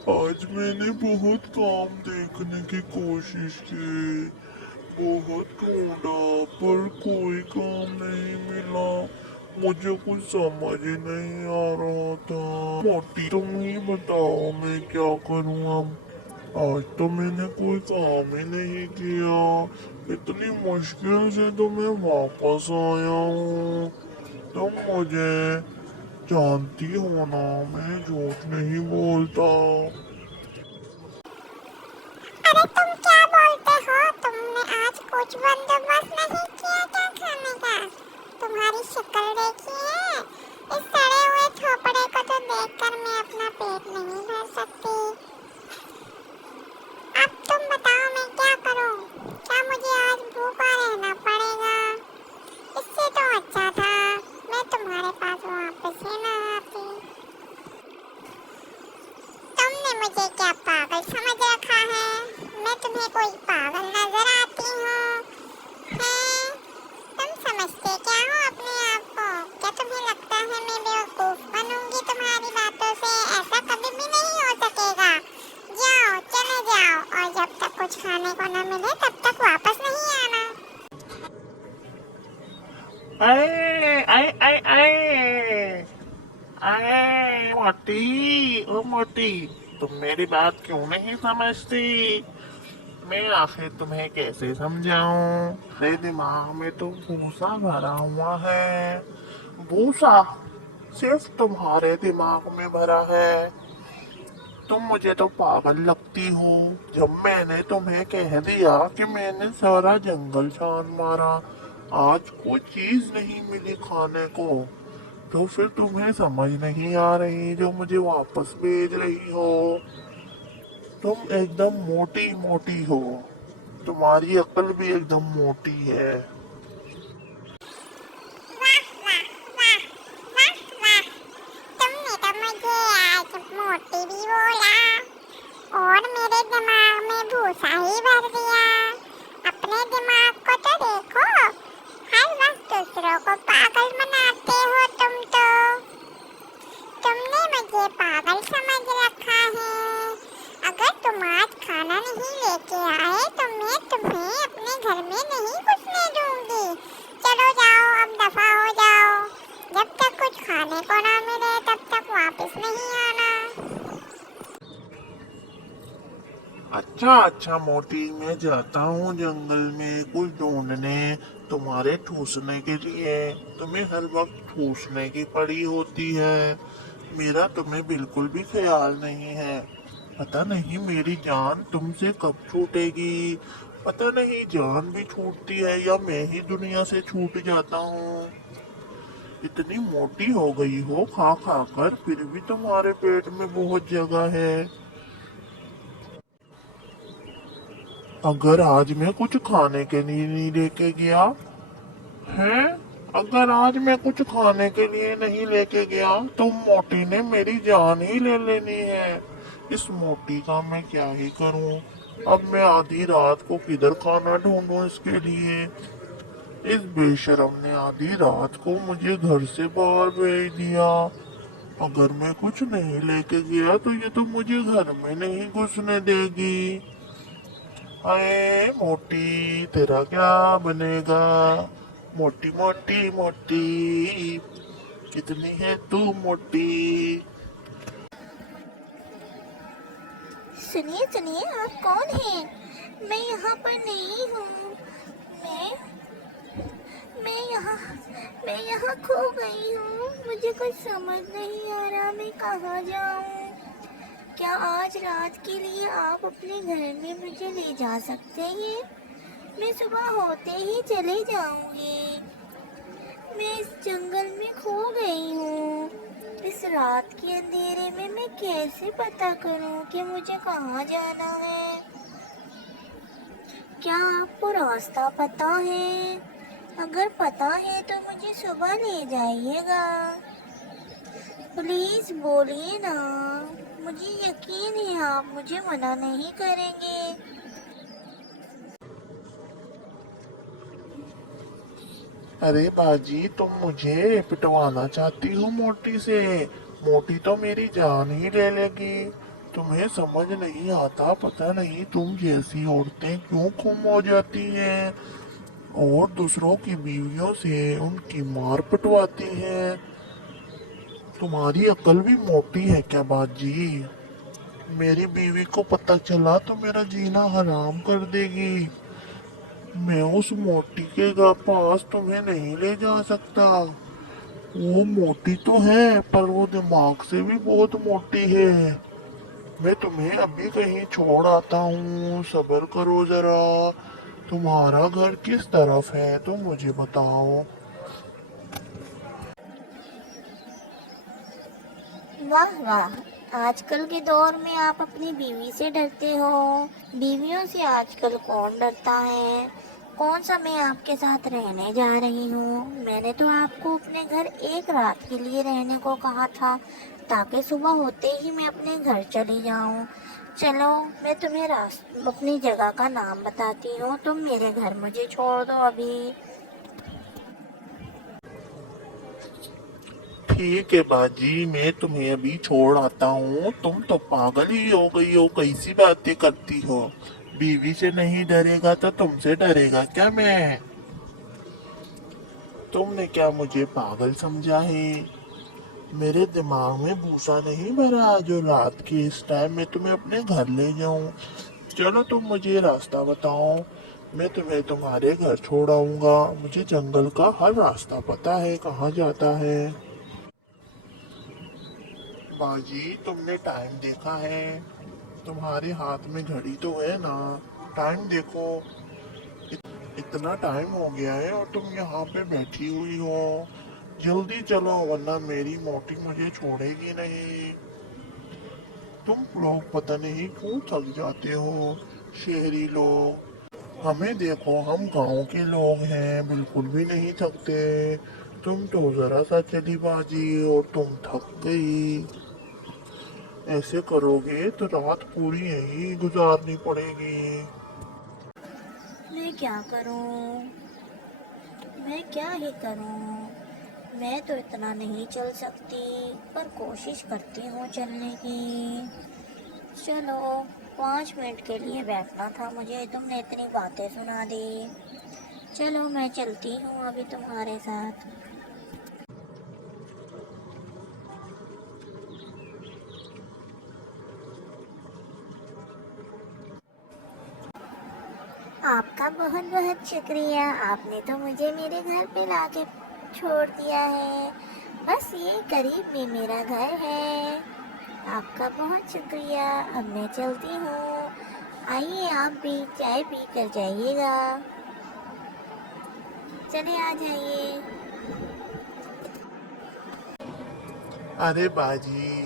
आज मैंने बहुत काम देखने की कोशिश की, बहुत ढूंढा पर कोई काम नहीं मिला। मुझे कुछ समझ ही नहीं आ रहा था। मोटी तुम ही बताओ मैं क्या करूं अब। आज तो मैंने कोई काम ही नहीं किया। इतनी मुश्किल से तो मैं वापस आया हूँ। तुम मुझे जानती हो ना, मैं झूठ नहीं बोलता। अरे तुम क्या बोलते हो? तुमने आज कुछ बंदोबस्त नहीं किया क्या खाने का? तुम्हारी शक्ल देखी है? इस सड़े हुए थोपड़े को तो देखकर मैं अपना पेट नहीं भर सकती। अब तुम बताओ मैं क्या करूं? क्या मुझे आज भूखा रहना पड़ेगा? इससे तो अच्छा था मैं तुम्हारे पास वापस ही ना आती। तुमने मुझे क्या पागल समझ रखा है? मैं तुम्हें कोई पागल नजर आती हूँ? हैं? तुम समझते क्या हो अपने आप को? क्या तुम्हें लगता है मैं बेवकूफ बनूंगी तुम्हारी बातों से? ऐसा कभी भी नहीं हो सकेगा। जाओ, चले जाओ, और जब तक कुछ खाने को न मिले तब तक वापस नहीं आना। अरे अरे अरे अरे अरे मोटी, ओ मोटी, तुम मेरी बात क्यों नहीं समझती? मैं आखिर तुम्हें कैसे समझाऊं? मेरे दिमाग में तो भूसा भरा हुआ है। भूसा सिर्फ तुम्हारे दिमाग में भरा है। तुम मुझे तो पागल लगती हो। जब मैंने तुम्हें कह दिया कि मैंने सारा जंगल छान मारा, आज कोई चीज नहीं मिली खाने को, तो फिर तुम्हें समझ नहीं आ रही जो मुझे वापस भेज रही हो। तुम एकदम मोटी मोटी हो। तुम्हारी अक्ल भी एकदम मोटी है। वाह वाह वाह वाह वाह! तुमने तो मुझे आज मोटी भी बोला और मेरे दिमाग में भूसा ही भर दिया। अपने दिमाग को तो देखो, हर वक्त दूसरों को पागल बनाते हो तुम तो। तुमने मुझे पागल समझ रखा है। अगर तुम आज खाना नहीं लेके आए तो मैं तुम्हें अपने घर में नहीं घुसने दूंगी। चलो जाओ, अब दफा हो जाओ। जब तक कुछ खाने को ना मिले तब तक वापस नहीं आना। अच्छा अच्छा मोटी, मैं जाता हूँ जंगल में कुछ ढूंढने तुम्हारे ठूसने के लिए। तुम्हें हर वक्त ठूसने की पड़ी होती है। मेरा तुम्हें बिल्कुल भी ख्याल नहीं है। पता नहीं मेरी जान तुमसे कब छूटेगी। पता नहीं जान भी छूटती है या मैं ही दुनिया से छूट जाता हूँ। इतनी मोटी हो गई हो खा खा कर, फिर भी तुम्हारे पेट में बहुत जगह है। अगर आज मैं कुछ खाने के लिए नहीं लेके गया है, अगर आज मैं कुछ खाने के लिए नहीं लेके गया तो मोटी ने मेरी जान ही ले लेनी है। इस मोटी का मैं क्या ही करूं? अब मैं आधी रात को किधर खाना ढूंढूं इसके लिए? इस बेशरम ने आधी रात को मुझे घर से बाहर भेज दिया। अगर मैं कुछ नहीं लेके गया तो ये तो मुझे घर में नहीं घुसने देगी। अरे मोटी, तेरा क्या बनेगा? मोटी मोटी मोटी, कितनी है तू मोटी? सुनिए सुनिए, आप कौन हैं? मैं यहाँ पर नहीं हूँ। मैं मैं यहाँ मैं यहाँ खो गई हूँ। मुझे कुछ समझ नहीं आ रहा मैं कहाँ जाऊँ। क्या आज रात के लिए आप अपने घर में मुझे ले जा सकते हैं? मैं सुबह होते ही चले जाऊँगी। मैं इस जंगल में खो गई हूँ। इस रात के अंधेरे में मैं कैसे पता करूँ कि मुझे कहाँ जाना है? क्या आपको रास्ता पता है? अगर पता है तो मुझे सुबह ले जाइएगा। प्लीज बोलिए ना। मुझे यकीन है आप मुझे मना नहीं करेंगे। अरे बाजी, तुम मुझे पिटवाना चाहती हो मोटी से? मोटी तो मेरी जान ही ले लेगी। तुम्हें समझ नहीं आता, पता नहीं तुम जैसी औरतें क्यों गुम हो जाती हैं और दूसरों की बीवियों से उनकी मार पिटवाती हैं। तुम्हारी अकल भी मोटी है क्या बाजी? मेरी बीवी को पता चला तो मेरा जीना हराम कर देगी। मैं उस मोटी के पास तुम्हें नहीं ले जा सकता। वो मोटी तो है पर वो दिमाग से भी बहुत मोटी है। मैं तुम्हें अभी कहीं छोड़ आता हूँ, सब्र करो जरा। तुम्हारा घर किस तरफ है तो मुझे बताओ। वाह वाह, आजकल के दौर में आप अपनी बीवी से डरते हो। बीवियों से आजकल कौन डरता है। कौन सा मैं आपके साथ रहने जा रही हूँ। मैंने तो आपको अपने घर एक रात के लिए रहने को कहा था, ताकि सुबह होते ही मैं अपने घर चली जाऊँ। चलो, मैं तुम्हें अपनी जगह का नाम बताती हूँ, तुम मेरे घर मुझे छोड़ दो अभी। ठीक है बाजी, मैं तुम्हें अभी छोड़ आता हूँ। तुम तो पागल ही हो गई हो, कैसी बातें करती हो। बीवी से नहीं डरेगा तो तुमसे डरेगा क्या मैं? तुमने क्या मुझे पागल समझा है? मेरे दिमाग में भूसा नहीं भरा जो रात के इस टाइम में तुम्हें अपने घर ले जाऊं। चलो तुम मुझे रास्ता बताओ, मैं तुम्हें तुम्हारे घर छोड़ आऊंगा। मुझे जंगल का हर रास्ता पता है, कहाँ जाता है। बाजी, तुमने टाइम देखा है? तुम्हारे हाथ में घड़ी तो है ना? टाइम देखो। इतना टाइम हो गया है और तुम यहाँ पे बैठी हुई हो। जल्दी चलो वरना मेरी मोटी मुझे छोड़ेगी नहीं। तुम लोग पता नहीं क्यों थक जाते हो, शहरी लोग। हमें देखो, हम गांव के लोग हैं, बिल्कुल भी नहीं थकते। तुम तो जरा सा चली बाजी और तुम थक गई। ऐसे करोगे तो रात पूरी यहीं गुजारनी पड़ेगी। मैं क्या करूं, मैं क्या ही करूं। मैं तो इतना नहीं चल सकती, पर कोशिश करती हूँ चलने की। चलो, 5 मिनट के लिए बैठना था मुझे, तुमने इतनी बातें सुना दी। चलो, मैं चलती हूँ अभी तुम्हारे साथ। आपका बहुत बहुत शुक्रिया, आपने तो मुझे मेरे घर पे लाके छोड़ दिया है। बस ये करीब में मेरा घर है। आपका बहुत शुक्रिया, अब मैं चलती हूँ। आइए, आप भी चाय पी कर जाइएगा। चले आ जाइए। अरे बाजी,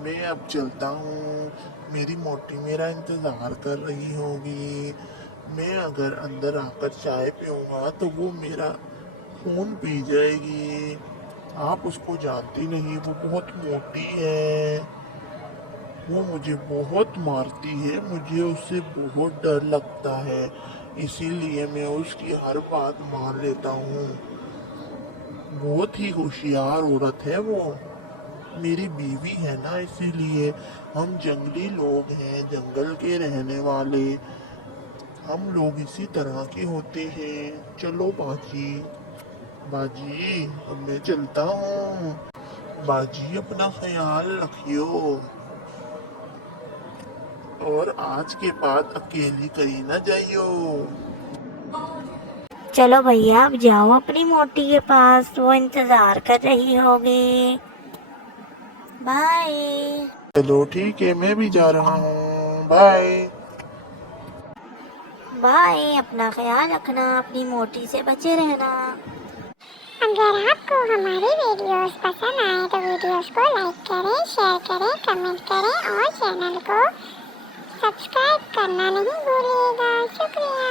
मैं अब चलता हूँ। मेरी मोटी मेरा इंतजार कर रही होगी। मैं अगर अंदर आकर चाय पीऊंगा तो वो मेरा खून पी जाएगी। आप उसको जानती नहीं, वो बहुत मोटी है। वो मुझे बहुत मारती है, मुझे उससे बहुत डर लगता है। इसीलिए मैं उसकी हर बात मान लेता हूँ। बहुत ही होशियार औरत है वो। मेरी बीवी है ना, इसीलिए। हम जंगली लोग हैं, जंगल के रहने वाले। हम लोग इसी तरह के होते हैं। चलो बाजी, बाजी अब मैं चलता हूँ। बाजी, अपना ख्याल रखियो और आज के बाद अकेली कहीं ना जाइयो। चलो भैया, अब जाओ अपनी मोटी के पास, वो इंतजार कर रही होगी। बाय। चलो ठीक है, मैं भी जा रहा हूँ। बाय। बाय, अपना ख्याल रखना, अपनी मोटी से बचे रहना। अगर आपको हमारी वीडियोस पसंद आए तो वीडियोस को लाइक करें, शेयर करें, कमेंट करें और चैनल को सब्सक्राइब करना नहीं भूलिएगा। शुक्रिया।